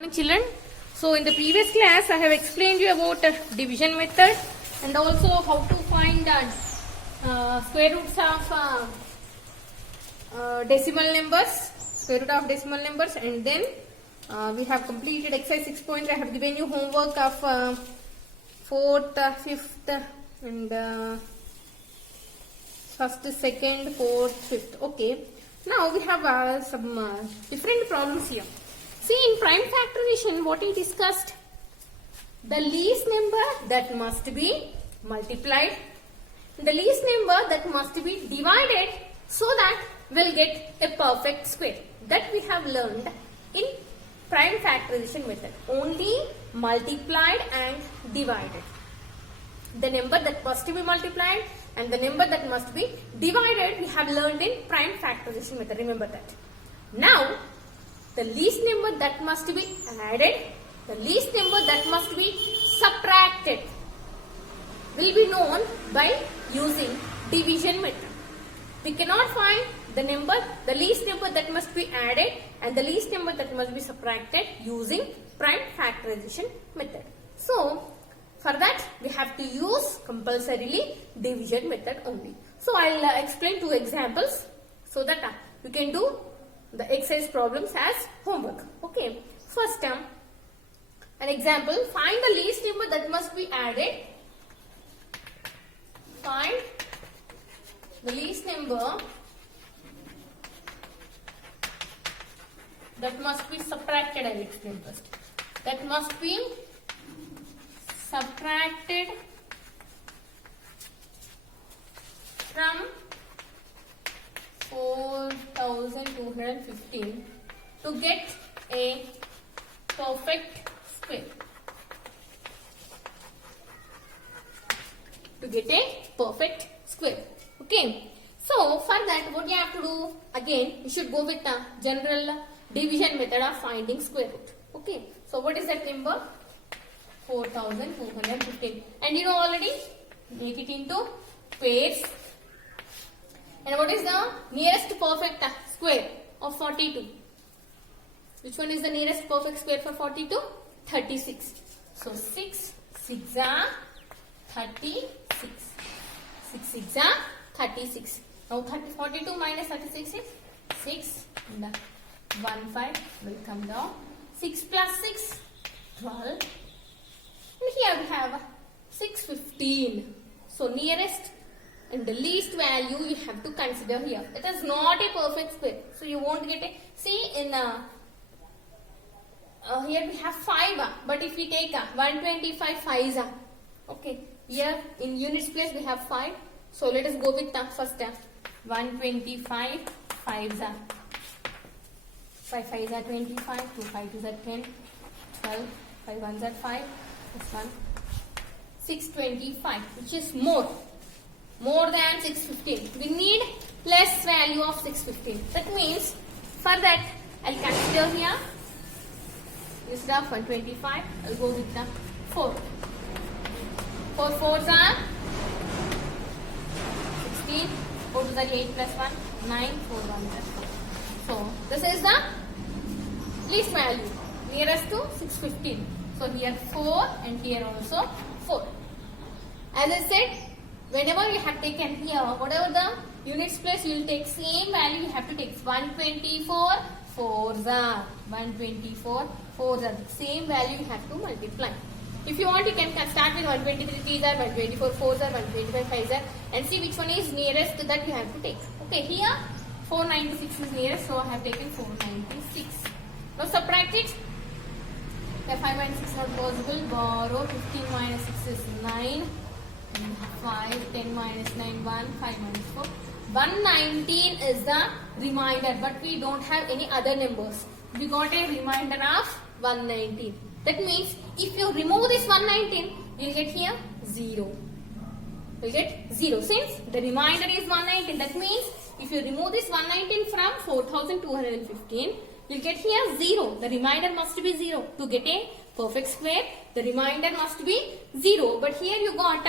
Morning children. So in the previous class I have explained you about division method and also how to find square roots of decimal numbers, square root of decimal numbers, and then we have completed exercise 6.3. I have given you homework of 4th, 5th and 1st, 2nd, 4th, 5th. Okay. Now we have some different problems here. See, in prime factorization, what we discussed? The least number that must be multiplied, the least number that must be divided, so that we'll get a perfect square. That we have learned in prime factorization method. Only multiplied and divided. The number that must be multiplied and the number that must be divided, we have learned in prime factorization method. Remember that. Now, the least number that must be added, the least number that must be subtracted will be known by using division method. We cannot find the number, the least number that must be added and the least number that must be subtracted using prime factorization method. So, for that we have to use compulsorily division method only. So, I'll explain two examples so that you can do the exercise problems as homework. Okay. First an example, find the least number that must be added. Find the least number that must be subtracted. I will explain first. That must be subtracted from 4215 to get a perfect square. To get a perfect square. Okay. So, for that what you have to do? Again, you should go with the general division method of finding square root. Okay. So, what is that number? 4215. And you know already, make it into pairs. And what is the nearest perfect square of 42? Which one is the nearest perfect square for 42? 36. So 6 6 are 36. 6 6 are 36. Now 42 minus 36 is 6. And 1 5 will come down. 6 plus 6, 12. And here we have 615. So nearest and the least value you have to consider here. It is not a perfect square. So you won't get a, see in here we have 5, but if we take 125 5s, okay, here in units place we have 5. So let us go with first 125 5s. 5 5s are 25, 2 5 2s are 10, 12, 5 1s are 5, plus 1, 625, which is more than 615. We need less value of 615. That means for that I'll consider here instead of 125 I'll go with the 4. 4 4s are 16, 4 2s are 8 plus 1, 9, 4 1 plus 4. So this is the least value nearest to 615. So here 4 and here also 4. As I said, whenever you have taken here, whatever the units place, you will take same value. You have to take 124 4s are 124 4s are same value. You have to multiply. If you want, you can start with 123 3s are 124 4s are 125 5s are, and see which one is nearest that you have to take. Okay, here 496 is nearest, so I have taken 496. Now subtract it. 5 minus 6 not possible. Borrow 15 minus 6 is 9. 5, 10 minus 9, 1, 5 minus 4. 119 is the remainder, but we don't have any other numbers. We got a remainder of 119. That means if you remove this 119, we'll get here 0. We'll get 0. Since the remainder is 119, that means if you remove this 119 from 4215, we'll get here 0. The remainder must be 0. To get a perfect square, the remainder must be 0. But here you got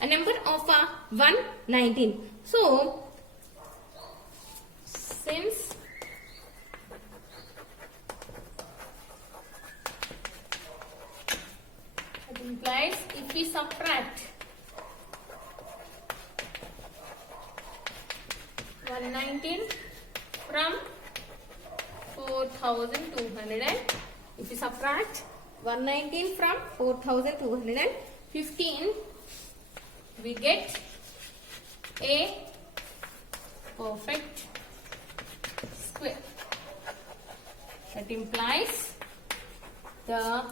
a number of 119. So, since if we subtract 119 from 4200, if we subtract 119 from 4215, we get a perfect square. That implies the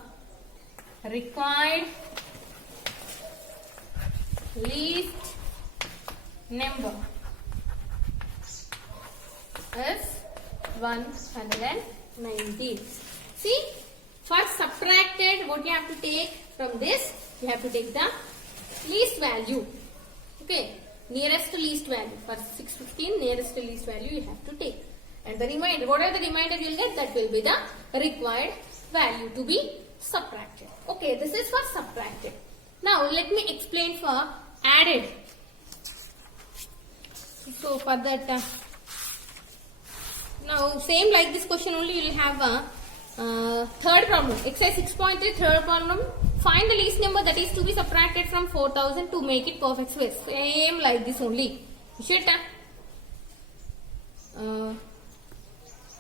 required least number is 119. See, first subtracted, what you have to take from this? You have to take the least value. Okay, nearest to least value. For 615, nearest to least value you have to take. And the remainder, whatever the remainder you will get, that will be the required value to be subtracted. Okay, this is for subtracted. Now, let me explain for added. So, for that, now same like this question only, you will have a third problem. Exercise 6.3, third problem. Find the least number that is to be subtracted from 4000 to make it perfect square. Same like this only. You should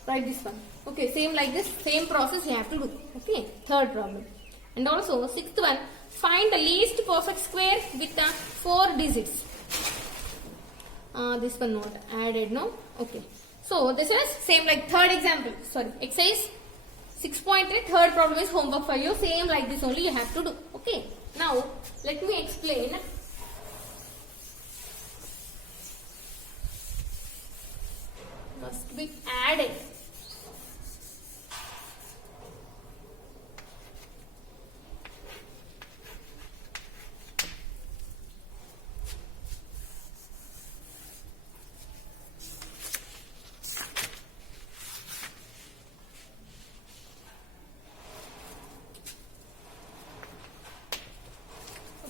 write this one. Okay, same like this, same process you have to do. Okay, third problem. And also, sixth one, find the least perfect square with 4 digits. This one not added, no? Okay. So, this is same like third example. Sorry, exercise 6.3, third problem is homework for you. Same like this only you have to do. Okay. Now, let me explain. Must be added.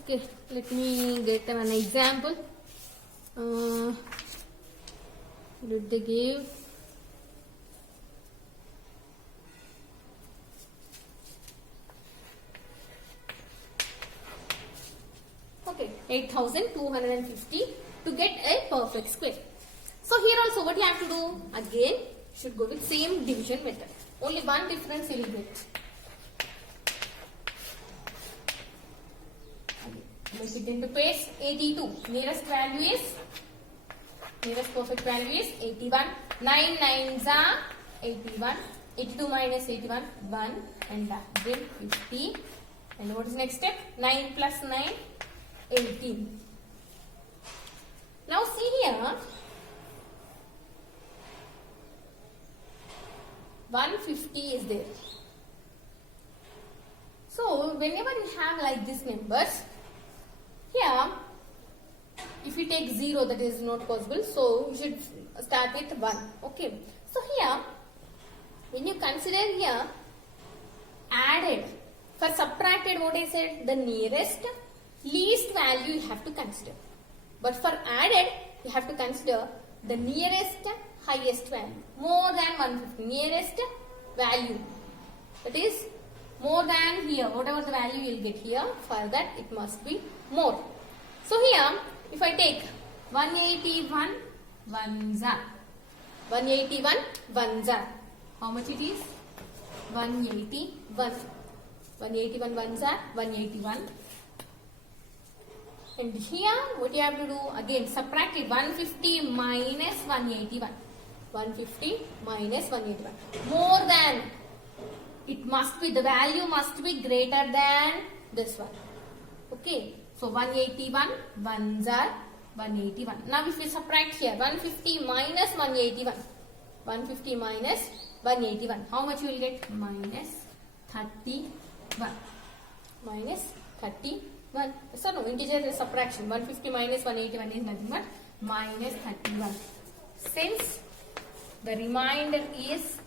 Okay, let me get an example. Did they give? Okay, 8250 to get a perfect square. So here also what you have to do? Again, should go with same division method. Only one difference you will get. Make it into paste. 82. Nearest perfect value is 81. 9 9s are 81. 82 minus 81, 1, and then 50. And what is next step? 9 plus 9, 18. Now see here, 150 is there. So whenever you have like these numbers, here, if you take 0, that is not possible. So, you should start with 1. Okay. So, here, when you consider here, added, for subtracted, what I said, the nearest, least value you have to consider. But for added, you have to consider the nearest, highest value. More than 150, nearest value. That is, more than here, whatever the value you will get here, for that it must be more. So here, if I take 181 ones are, 181 ones are, how much it is? 181. 181 ones are 181. And here, what you have to do? Again, subtract it. 150 minus 181. 150 minus 181. More than. It must be, the value must be greater than this one. Okay. So 181 ones are 181. Now if we subtract here 150 minus 181. 150 minus 181. How much you will get? Minus 31. Minus 31. So no, integer subtraction. 150 minus 181 is nothing but minus 31. Since the remainder is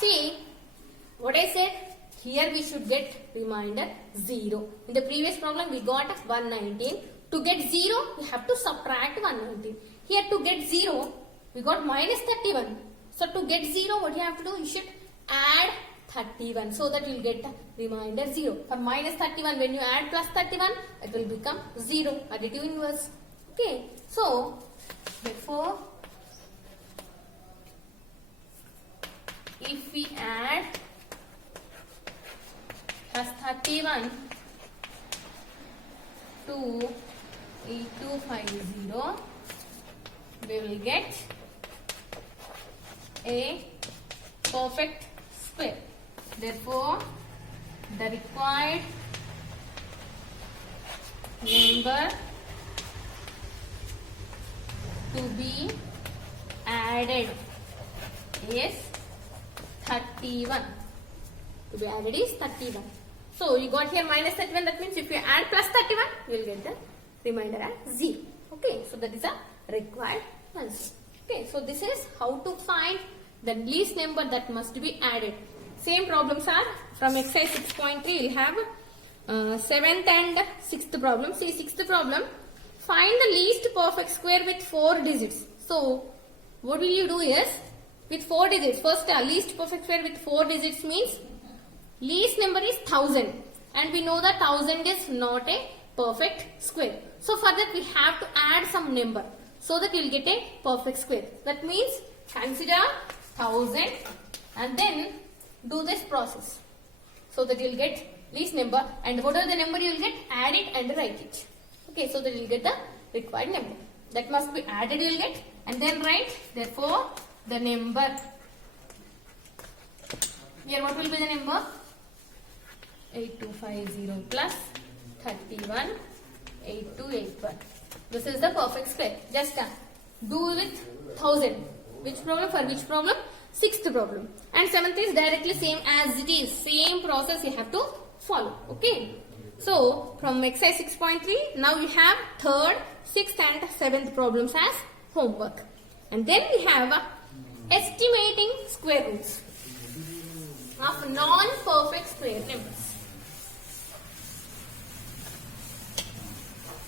see what I said, here we should get remainder 0. In the previous problem we got 119. To get 0 we have to subtract 119. Here to get 0 we got minus 31. So to get 0 what you have to do? You should add 31. So that you will get remainder 0. For minus 31, when you add plus 31, it will become 0. Additive inverse. Okay. So, therefore, if we add plus 31 to 8250, we will get a perfect square. Therefore, the required number to be added is 31. To be added is 31. So, you got here minus 31. That means if you add plus 31, you will get the remainder as 0. Okay, so that is a required answer. Okay, so this is how to find the least number that must be added. Same problems are from exercise 6.3. We will have 7th and 6th problem. See, 6th problem. Find the least perfect square with 4 digits. So, what will you do is, with 4 digits, first least perfect square with 4 digits means least number is 1000. And we know that 1000 is not a perfect square. So, for that we have to add some number, so that you will get a perfect square. That means consider 1000 and then do this process, so that you will get least number, and whatever the number you will get, add it and write it. Okay, so that you will get the required number. That must be added, you will get, and then write, therefore, the number. Here what will be the number? 8250 plus 31, 8281. This is the perfect square. Just do with 1000. Which problem? For which problem? 6th problem. And 7th is directly same as it is. Same process you have to follow. Okay. So, from exercise 6.3, now you have 3rd, 6th and 7th problems as homework. And then we have estimating square roots of non-perfect square numbers.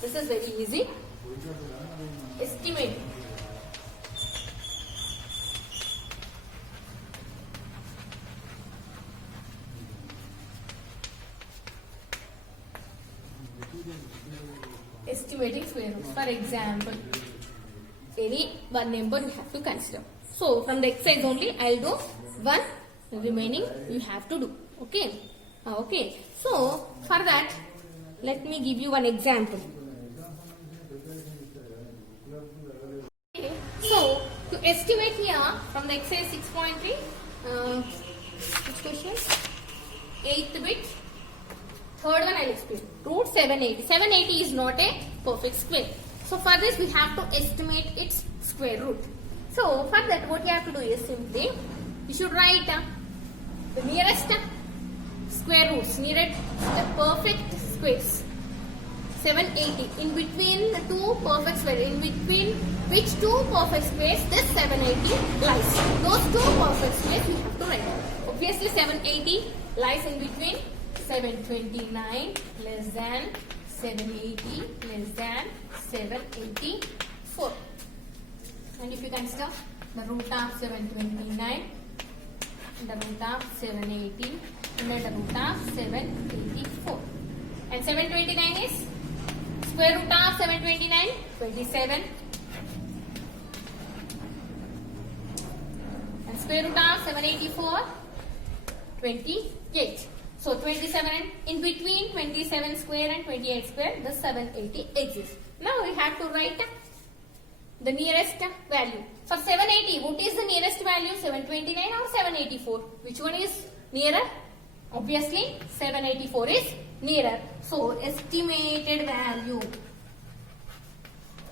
This is very easy. Estimate. Estimating square roots. For example, any one number you have to consider. So, from the exercise only, I will do one, remaining you have to do. Okay. Okay. So, for that, let me give you one example. Okay. So, to estimate here from the exercise 6.3, which question? 8th bit. 3rd one I will explain. Root 780. 780 is not a perfect square. So, for this we have to estimate its square root. So, for that what you have to do is simply, you should write the nearest square roots, nearest the perfect squares. 780. In between the two perfect squares, in between which two perfect squares this 780 lies. Those two perfect squares you have to write. Obviously 780 lies in between 729 less than 780 less than 784. And if you consider the root of 729, the root of 780 and the root of 784. And 729 is square root of 729, 27. And square root of 784, 28. So 27, in between 27 square and 28 square, the 780 exists. Now we have to write the nearest value. For 780, what is the nearest value? 729 or 784? Which one is nearer? Obviously, 784 is nearer. So, estimated value,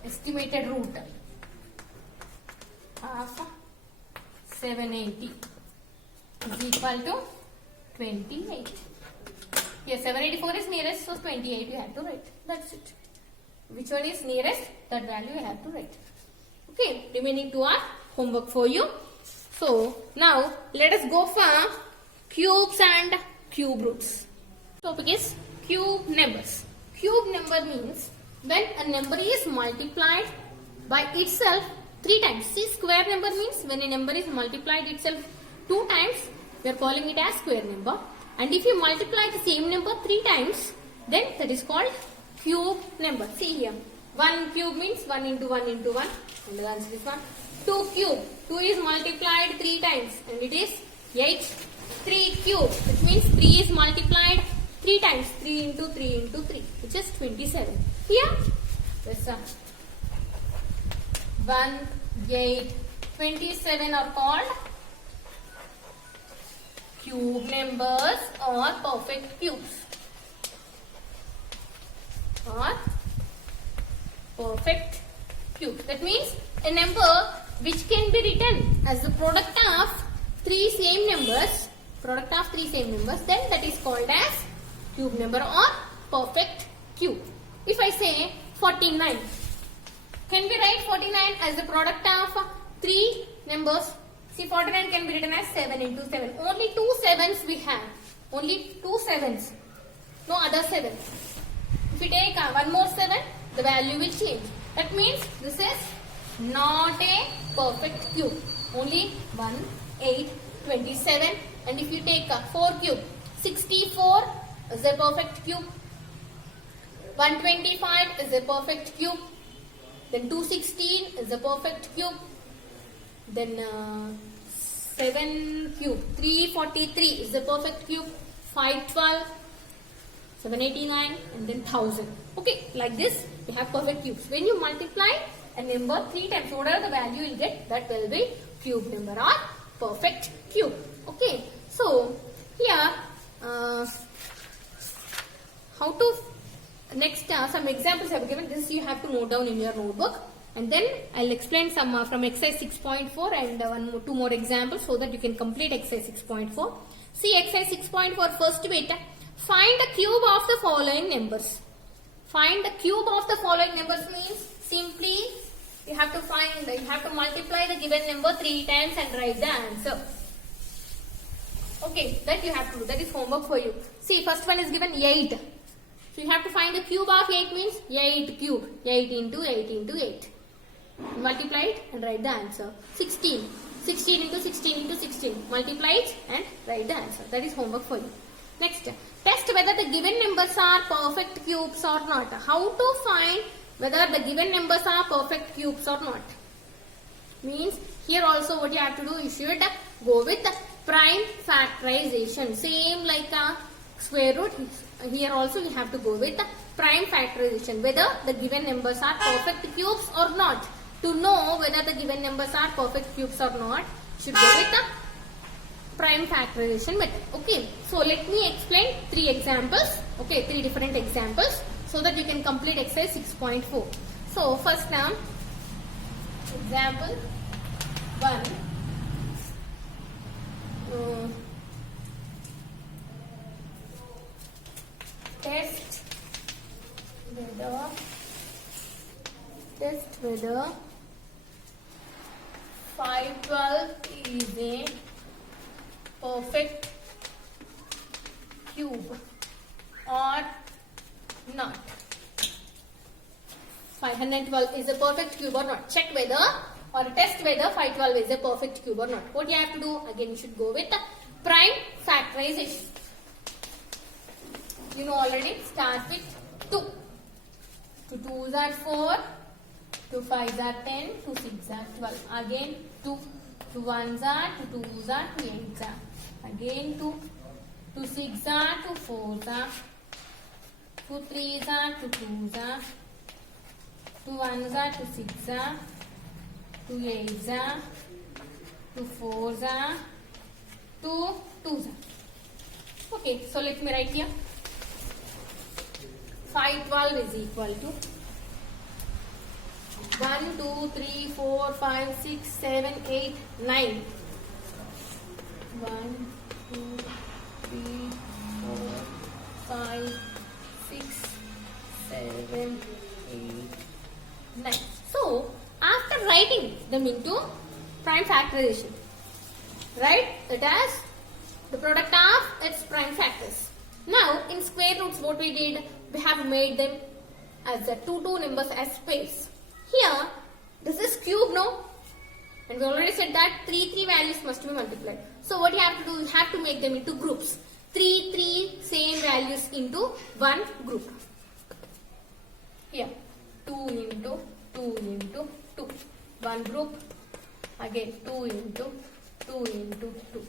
estimated root of 780 is equal to 28. Here 784 is nearest, so 28 you have to write. That's it. Which one is nearest? That value you have to write. Okay, remaining two are homework for you. So, now let us go for cubes and cube roots. Topic is cube numbers. Cube number means when a number is multiplied by itself 3 times. See, square number means when a number is multiplied itself 2 times. we are calling it as square number. And if you multiply the same number 3 times, then that is called cube number. See here, 1 cube means 1 into 1 into 1, and the answer is 1. 2 cube, 2 is multiplied 3 times, and it is 8. 3 cube, which means 3 is multiplied 3 times, 3 into 3 into 3, which is 27. Here, this 1, 8, 27 are called cube numbers or perfect cubes. Or perfect cube. That means a number which can be written as the product of 3 same numbers, then that is called as cube number or perfect cube. If I say 49, can we write 49 as the product of 3 numbers? See, 49 can be written as 7 into 7. Only 2 sevens we have. Only 2 sevens. No other 7. If we take one more 7, the value will change. That means this is not a perfect cube. Only 1, 8, 27. And if you take 4 cube, 64 is a perfect cube. 125 is a perfect cube. Then 216 is a perfect cube. Then 7 cube, 343 is the perfect cube. 512, 789, and then 1000. Okay, like this we have perfect cubes. When you multiply a number 3 times, whatever the value you get, that will be cube number or perfect cube. Okay, so here how to next some examples I have given. This you have to note down in your notebook. And then I'll explain some from exercise 6.4 and 2 more examples so that you can complete exercise 6.4. See exercise 6.4 first bit. Find the cube of the following numbers. Find the cube of the following numbers means simply you have to multiply the given number 3 times and write the answer. Okay, that you have to do. That is homework for you. See, first one is given 8. So you have to find the cube of 8 means 8 cube. 8 into 8 into 8. Multiply it and write the answer. 16. 16 into 16 into 16. Multiply it and write the answer. That is homework for you. Next, test whether the given numbers are perfect cubes or not. How to find whether the given numbers are perfect cubes or not? Means here also what you have to do, you should go with prime factorization. Same like a square root. Here also we have to go with prime factorization. Whether the given numbers are perfect cubes or not. To know whether the given numbers are perfect cubes or not, should go with the prime factorization method. Okay, so let me explain 3 examples. Okay, 3 different examples so that you can complete exercise 6.4. So first now, example 1. Test whether 512 is a perfect cube or not. 512 is a perfect cube or not. Check whether or test whether 512 is a perfect cube or not. What you have to do? Again, you should go with prime factorization. You know already. Start with 2. 2 2s are 4. 2 5s are 10. 2 6s are 12. Again 2. 2 1s are 2 2s are 2 8s are. Again 2. 2 6s are 2 4s are. 2 3s are 2 2s are. 2 1s are 2 6s are. 2 8s are. 2 4s are. 2 2s are. Okay, so let me write here. 512 is equal to 1, 2, 3, 4, 5, 6, 7, 8, 9. 1, 2, 3, 4, 5, 6, 7, 8, 9. So, after writing them into prime factorization, write it as the product of its prime factors. Now, in square roots, what we did, we have made them as the two numbers as space. Here, this is cube, no? And we already said that 3 values must be multiplied. So what you have to do, you have to make them into groups. 3 same values into one group. Here, 2 into 2 into 2. One group. Again, 2 into 2 into 2.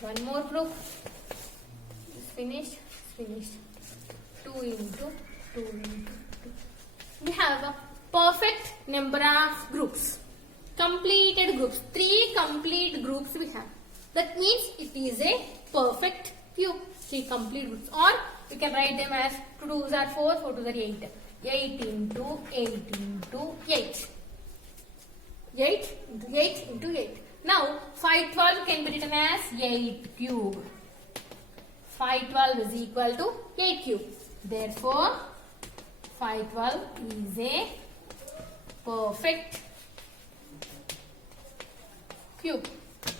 One more group. It's finished. 2 into 2 into 2. We have a perfect number of groups. Completed groups. 3 complete groups we have. That means it is a perfect cube. 3 complete groups. Or we can write them as 2 2s are 4, 4 2s are 8. 8 into 8 into 8. 8 into 8 into 8. Now 512 can be written as 8 cube. 512 is equal to 8 cube. Therefore, 512 is a perfect cube.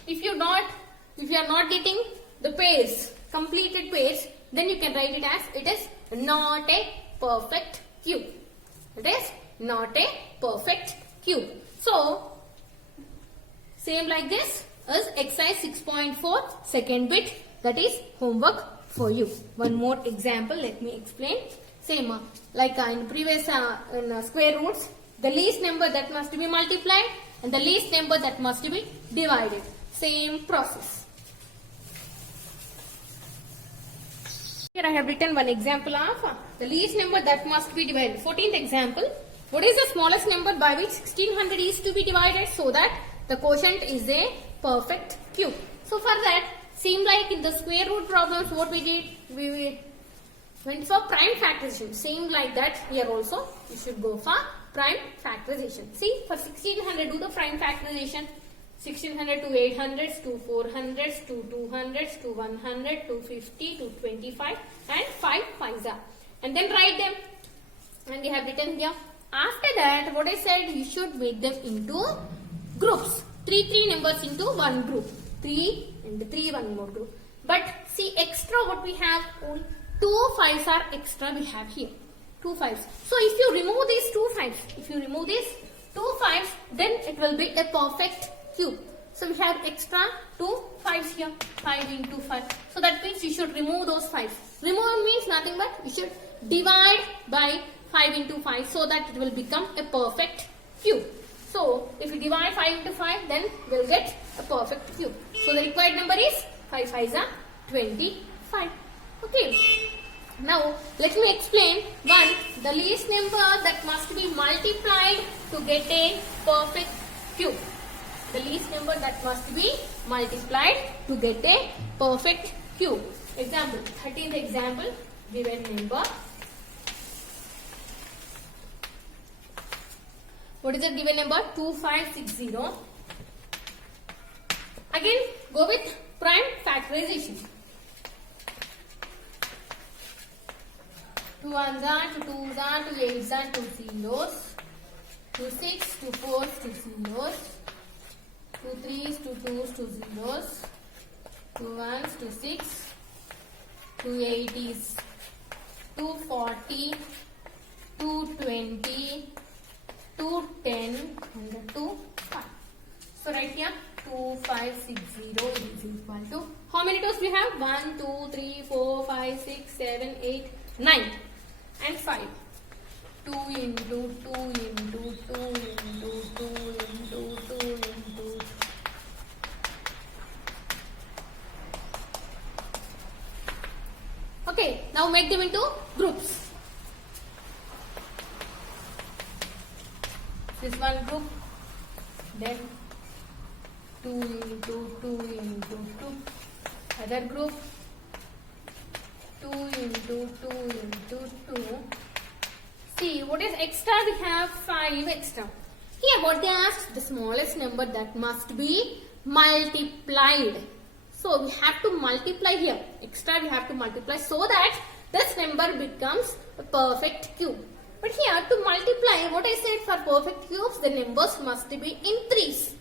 If you are not getting the pairs, completed pairs, then you can write it as it is not a perfect cube. It is not a perfect cube. So, same like this is exercise 6.4 second bit, that is homework for you. One more example, let me explain. Same like in previous in square roots, the least number that must be multiplied and the least number that must be divided. Same process. Here I have written one example of the least number that must be divided. 14th example. What is the smallest number by which 1600 is to be divided so that the quotient is a perfect cube? So for that, same like in the square root problems, what we did, we went for prime factorization. Same like that here also, you should go for prime factorization. See, for 1600, do the prime factorization. 1600 to 800s, to 400s, to 200s, to 100, to 50, to 25 and 5 5s are. And then write them. And we have written here. After that, what I said, you should make them into groups. 3 numbers into one group. 3 and 3, one more group. But see, extra what we have, only 2 5s are extra we have here. 2 5s. So if you remove these 2 5s, then it will be a perfect cube. So we have extra 2 5s here. 5 into 5. So that means you should remove those 5s. Remove means nothing but you should divide by 5 into 5 so that it will become a perfect cube. So if you divide 5 into 5, then we will get a perfect cube. So the required number is 5 5s are 25. Okay. Now let me explain. One, the least number that must be multiplied to get a perfect cube. The least number that must be multiplied to get a perfect cube. Example, 13th example, given number. What is the given number? 2560. Again, go with prime factorization. 2 1s are, 2 2s are, 2 8s are, 2 zeros, 2 6, 2 4s, 2 zeros, 2 3s, 2 2s, 2 zeros, 2 1s, 2 6, 2 80s, 240, 220, 210 and 2 5. So right here 2560 is equal to, how many twos we have? 1, 2, 3, 4, 5, 6, 7, 8, 9 and 5. 2 into 2 into 2 into 2 into 2 into. Okay, now make them into groups. This one group, then 2 into 2 into 2. Other group, 2 into 2 into 2. See, what is extra? We have 5 extra. Here what they asked, the smallest number that must be multiplied. So we have to multiply here. Extra we have to multiply so that this number becomes a perfect cube. But here to multiply, what I said, for perfect cubes, the numbers must be in 3s.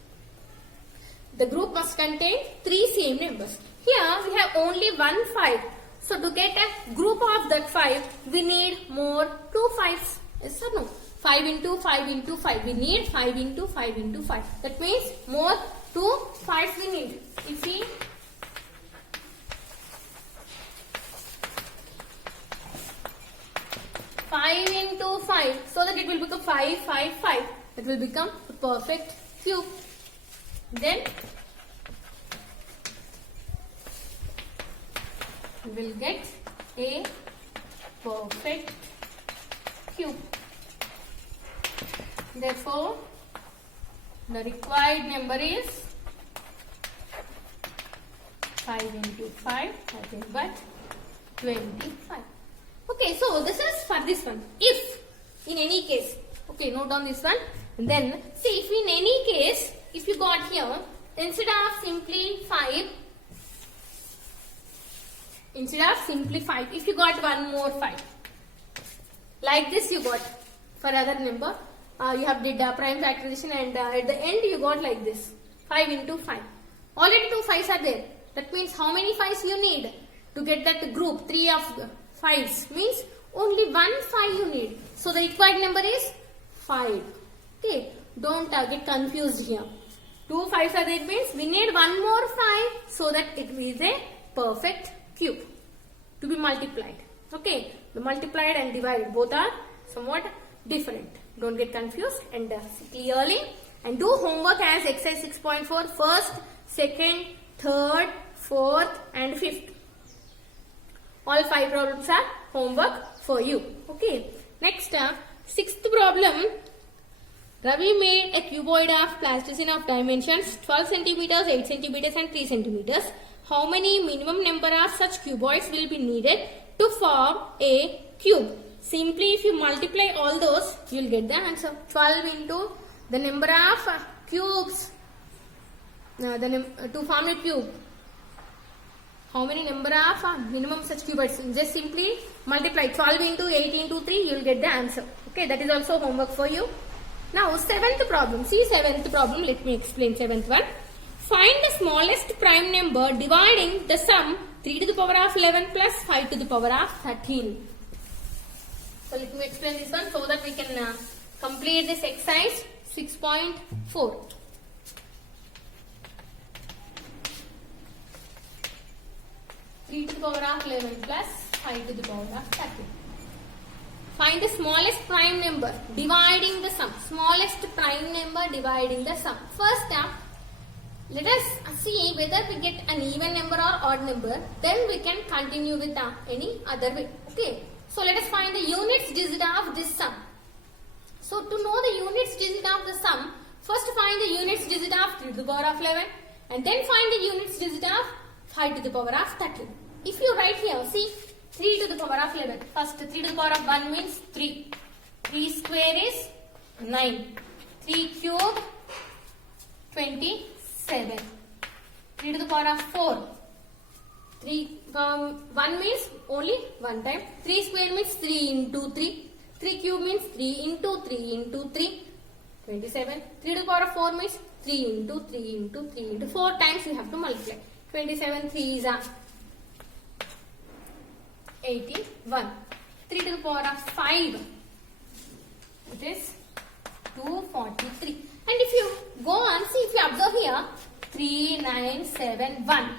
The group must contain 3 same numbers. Here we have only 1 5. So to get a group of that 5, we need more 2 5s. Yes or no? 5 into 5 into 5. We need 5 into 5 into 5. That means more 2 5s we need. If we five into 5, so that it will become 5 5 5. It will become a perfect cube. Then we will get a perfect cube. Therefore, the required number is 5 into 5, nothing but 25. Okay, so this is for this one. If in any case, okay, note down this one. And then see, if in any case, if you got here, instead of simply 5, if you got one more 5, like this you got for other number, you have did prime factorization, and at the end you got like this, 5 into 5. Already 2 5s are there. That means how many 5s you need to get that group? 3 of 5s means only 1 5 you need. So the required number is 5. Okay, don't get confused here. 2 5s are there means we need one more 5 so that it is a perfect cube to be multiplied. Okay, the multiplied and divided both are somewhat different. Don't get confused and see clearly, and do homework as exercise 6.4, first, second, third, fourth and fifth. All 5 problems are homework for you. Okay, next sixth problem. Ravi made a cuboid of plasticine of dimensions 12 centimeters, 8 centimeters and 3 centimeters. How many minimum number of such cuboids will be needed to form a cube? Simply if you multiply all those, you will get the answer. 12 into the number of cubes, to form a cube. How many number of minimum such cuboids? Just simply multiply 12 into 8 into 3, you will get the answer. Okay, that is also homework for you. Now, seventh problem. See seventh problem. Let me explain seventh one. Find the smallest prime number dividing the sum 3 to the power of 11 plus 5 to the power of 13. So, let me explain this one so that we can complete this exercise 6.4. Three to the power of 11 plus 5 to the power of 13. Find the smallest prime number dividing the sum. Smallest prime number dividing the sum. First, let us see whether we get an even number or odd number. Then we can continue with any other way. Okay. So let us find the units digit of this sum. So to know the units digit of the sum, first find the units digit of 3 to the power of 11 and then find the units digit of 5 to the power of 13. If you write here, see 3 to the power of 11. First 3 to the power of 1 means 3. 3 square is 9. 3 cube 27. 3 to the power of 4. 1 means only one time. 3 square means 3 into 3. 3 cube means 3 into 3 into 3. 27. 3 to the power of 4 means 3 into 3 into 3 into 4 times you have to multiply. 27 3 is 81. 3 to the power of 5, it is 243. And if you go on, see, if you observe here, 3, 9, 7, 1.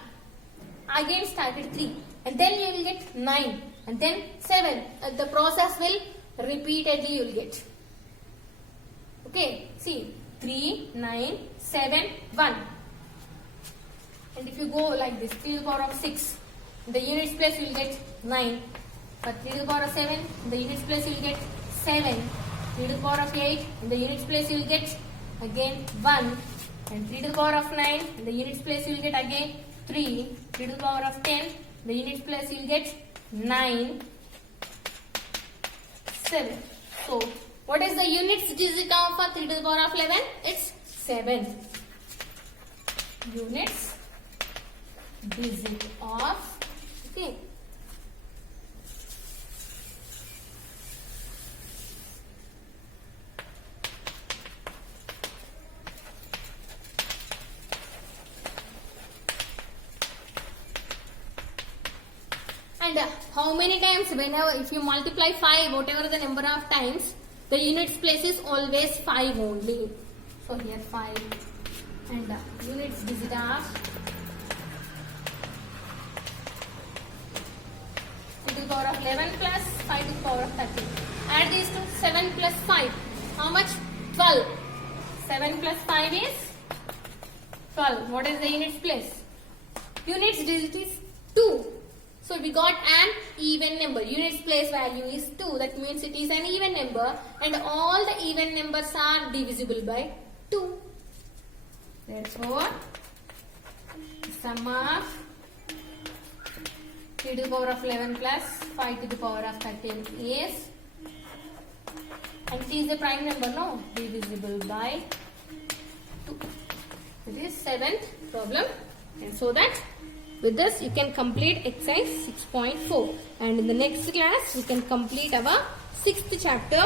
Again started 3. And then you will get 9. And then 7. The process will repeatedly you will get. Okay, see, 3, 9, 7, 1. And if you go like this, 3 to the power of 6, in the units place you will get 9. But 3 to the power of 7, in the units place you will get 7. 3 to the power of 8, in the units place you will get again 1. And 3 to the power of 9, in the units place you will get again 3. 3 to the power of 10, in the units place you will get 9, 7. So, what is the units digit of 3 to the power of 11? It's 7. Units digit of, okay. And how many times, whenever, if you multiply 5, whatever the number of times, The units place is always 5 only. So here 5 and units digit are 2 to the power of 11 plus 5 to the power of 13. Add these two. 7 plus 5. How much? 12. 7 plus 5 is 12. What is the units place? Units digit is 2. So we got an even number. Units place value is 2. That means it is an even number and all the even numbers are divisible by 2. Therefore, sum of 3 to the power of 11 plus 5 to the power of 13 is, and it is a prime number, no? Divisible by 2. It is 7th problem. And so that with this you can complete exercise 6.4, and in the next class we can complete our 6th chapter